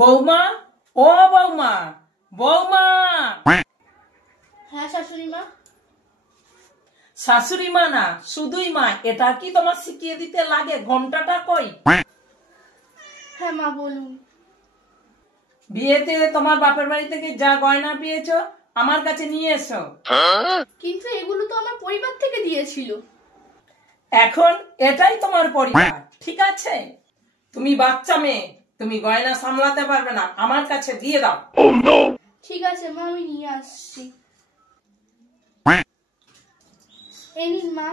বৌমা, ও বৌমা, বৌমা। হ্যাঁ শাশুড়ি মা। শাশুড়ি মা না, শুধুই মা। এটা কি তোমার শিখিয়ে দিতে লাগে? ঘোমটাটা কই? হ্যাঁ মা বলুন। বিয়েতে তোমার বাপের বাড়ি থেকে যা গয়না পেয়েছো আমার কাছে নিয়ে এসো। কিন্তু এগুলো তো আমার পরিবার থেকে দিয়েছিল। এখন এটাই তোমার পরিবার, ঠিক আছে? তুমি বাচ্চা মেয়ে, তুমি গয়না সামলাতে পারবে না, আমার কাছে দিয়ে দাও। ঠিক আছে মা, আমি নিয়ে আসছি। এই নিন মা,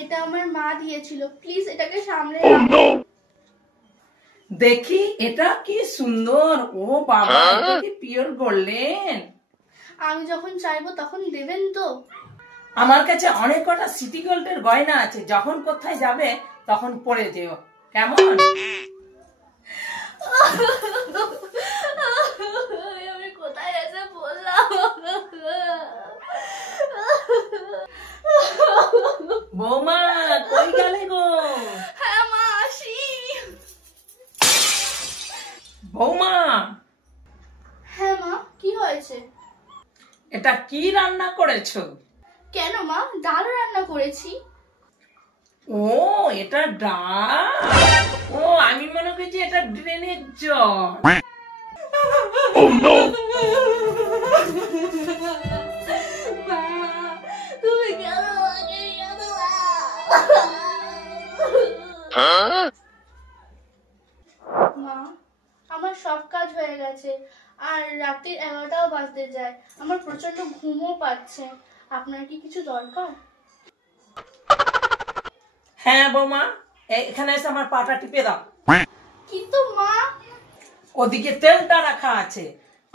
এটা আমার মা দিয়েছিল, প্লিজ এটাকে সামলে রাখুন। দেখি, এটা কি সুন্দর! ও বাবা, এটা কি পিওর গোল্ডেন? আমি যখন চাইবো তখন দেবেন তো? আমার কাছে অনেক কটা সিটি গোল্ডের গয়না আছে, যখন কোথায় যাবে তখন পরে যেও, কেমন? আমি কোথায় এসে বললাম? বৌমা, কই গেলে গো? হ্যাঁ মা, আসি। বৌমা, হ্যাঁ মা, কি হয়েছে? এটা কি রান্না করেছো? কেন মা, ডাল রান্না করেছি। ও, এটা ডাল? ও, আমি মনে করছি এটা ড্রেনের জল। তুমি কেন আমাকে নিয়ে গেলা? মা, আমার সব কাজ হয়ে গেছে, আর রাত্রি 11টাও বাজতে যায়। আমার প্রচন্ড ঘুমও পাচ্ছে। আপনার কি কিছু দরকার? হ্যাঁ বৌমা, এখানে এসে আমার পাটা টিপে দাও। কিন্তু মা। ওদিকে তেলটা রাখা আছে,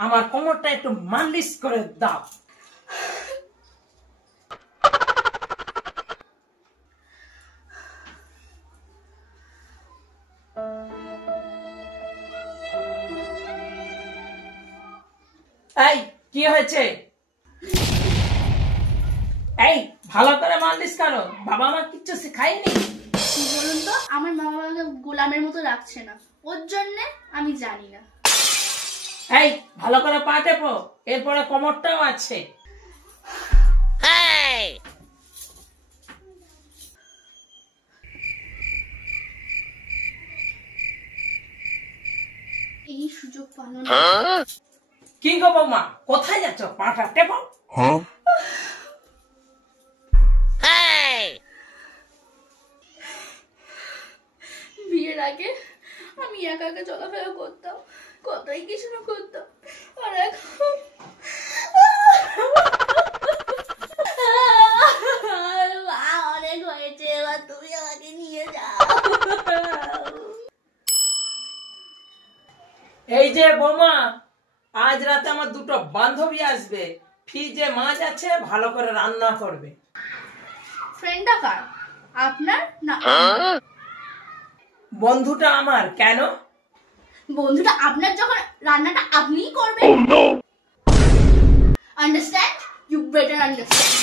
আমার কোমরটা একটু মালিশ করে দাও। এই, কি হয়েছে? এই, ভালো করে মালিশ করো। বাবা আমার কিচ্ছু শেখায়নি। বলুন তো, আমার মা বাবাকে গোলামের মতো রাখছে না, ওর জন্য আমি জানি না। এই, ভালো করে পা টেপো, এরপরে কোমরটাও আছে। এই সুযোগ পালন। কি গো বৌমা, কোথায় যাচ্ছ? পাটা টেপো। বিয়ের আগে আমি একা একা চলাফেরা করতাম, কতই কিছু না করতাম, আর এখন অনেক হয়েছে, এবার তুমি আমাকে নিয়ে যাও। এই যে বৌমা, আজ রাতে আমার দুটো বান্ধবী আসবে, ফ্রিজে মাছ আছে, ভালো করে রান্না করবে। ফ্রেন্ডটা কার? আপনার না? বন্ধুটা আমার। কেন? বন্ধুটা আপনার যখন রান্নাটা আপনিই করবেন। আন্ডারস্ট্যান্ড? You better understand.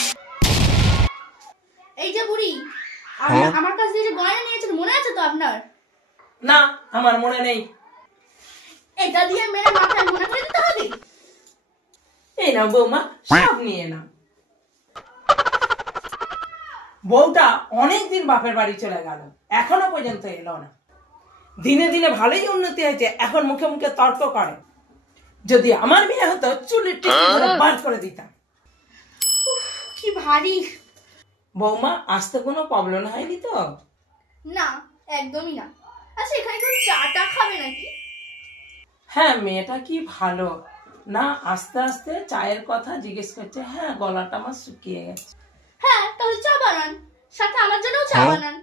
এই যে বুড়ি, আমার কাছ থেকে যে গয়না নিয়েছেন মনে আছে তো আপনার? না, আমার মনে নেই। এটা দিয়ে মেরে মাথায় মনে করে দিতে হবে। এই না বৌমা, সব নিয়ে নাও। বউটা অনেকদিন বাপের বাড়ি চলে গেল, এখনো পর্যন্ত এলো না। দিনে দিনে ভালোই উন্নতি হয়েছে, এখন মুখে মুখে তর্ক করে। যদি আমার বিয়ে হতো, চুলের টিপি ধরে বার করে দিতাম। কি ভারী। বৌমা, আসতে কোনো প্রবলেম হয়নি তো? না, একদমই না। আচ্ছা, এখানে কেউ চাটা খাবে নাকি? হ্যাঁ, মেয়েটা কি ভালো না, আস্তে আস্তে চায়ের কথা জিজ্ঞেস করছে। হ্যাঁ, গলাটা আমার শুকিয়ে গেছে। হ্যাঁ, তাহলে চা বানান, সাথে আমার জন্যও চা বানান।